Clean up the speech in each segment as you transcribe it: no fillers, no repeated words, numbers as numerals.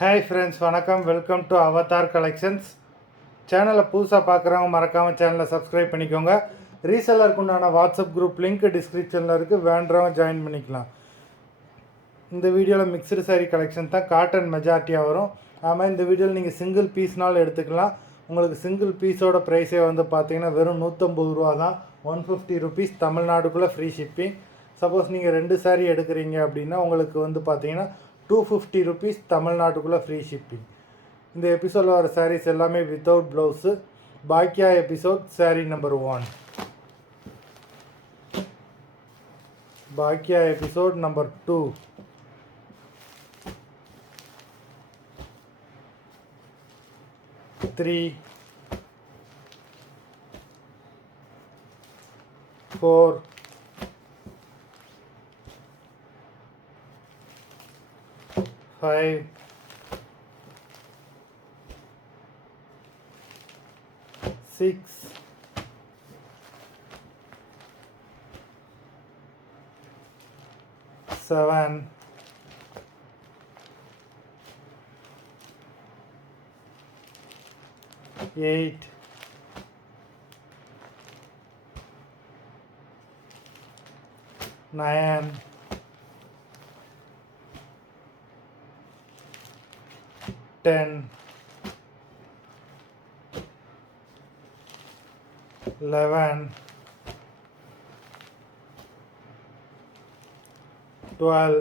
Hi friends, வணக்கம். Welcome to Avatar collections. சேனலை புதுசாக பார்க்குறவங்க மறக்காமல் சேனலை சப்ஸ்கிரைப் பண்ணிக்கோங்க. ரீசெல்லருக்கு உண்டான வாட்ஸ்அப் குரூப் லிங்க் டிஸ்கிரிப்ஷனில் இருக்குது, வேண்டவங்க ஜாயின் பண்ணிக்கலாம். இந்த வீடியோவில் மிக்சடு சாரீ கலெக்ஷன் தான், காட்டன் மெஜாரிட்டியாக வரும். ஆமாம், இந்த வீடியோவில் நீங்கள் சிங்கிள் பீஸ்னாலும் எடுத்துக்கலாம். உங்களுக்கு சிங்கிள் பீஸோட ப்ரைஸே வந்து பார்த்தீங்கன்னா வெறும் 150 ரூபா தான். 150 ருபீஸ், தமிழ்நாடுக்குள்ளே ஃப்ரீ ஷிப்பிங். சப்போஸ் நீங்கள் 2 சாரீ எடுக்கிறீங்க அப்படின்னா உங்களுக்கு வந்து பார்த்தீங்கன்னா 250 ருபீஸ், தமிழ்நாட்டுக்குள்ளே ஃப்ரீ ஷிப்பிங். இந்த எபிசோடில் வர சாரீஸ் எல்லாமே வித்தவுட் ப்ளவுஸு. பாக்கியா எபிசோட் சாரீ நம்பர் 1. பாக்கியா எபிசோட் நம்பர் 2. Three, 4, 5, 6, 7, 8, 9, 10, 11, 12,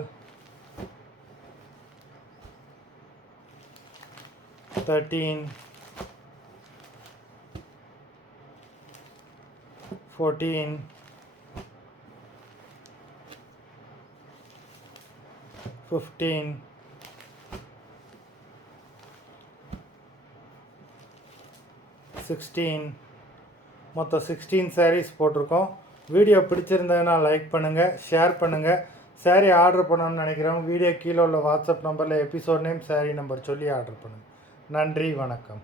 13, 14, 15, 16. மொத்தம் 16 சாரீஸ் போட்டிருக்கோம். வீடியோ பிடிச்சிருந்ததுன்னா லைக் பண்ணுங்கள், ஷேர் பண்ணுங்கள். சாரீ ஆர்டர் பண்ணணும்னு நினைக்கிறவங்க வீடியோ கீழே உள்ள வாட்ஸ்அப் நம்பரில் எபிசோட் நேம், சாரீ நம்பர் சொல்லி ஆர்டர் பண்ணுங்கள். நன்றி, வணக்கம்.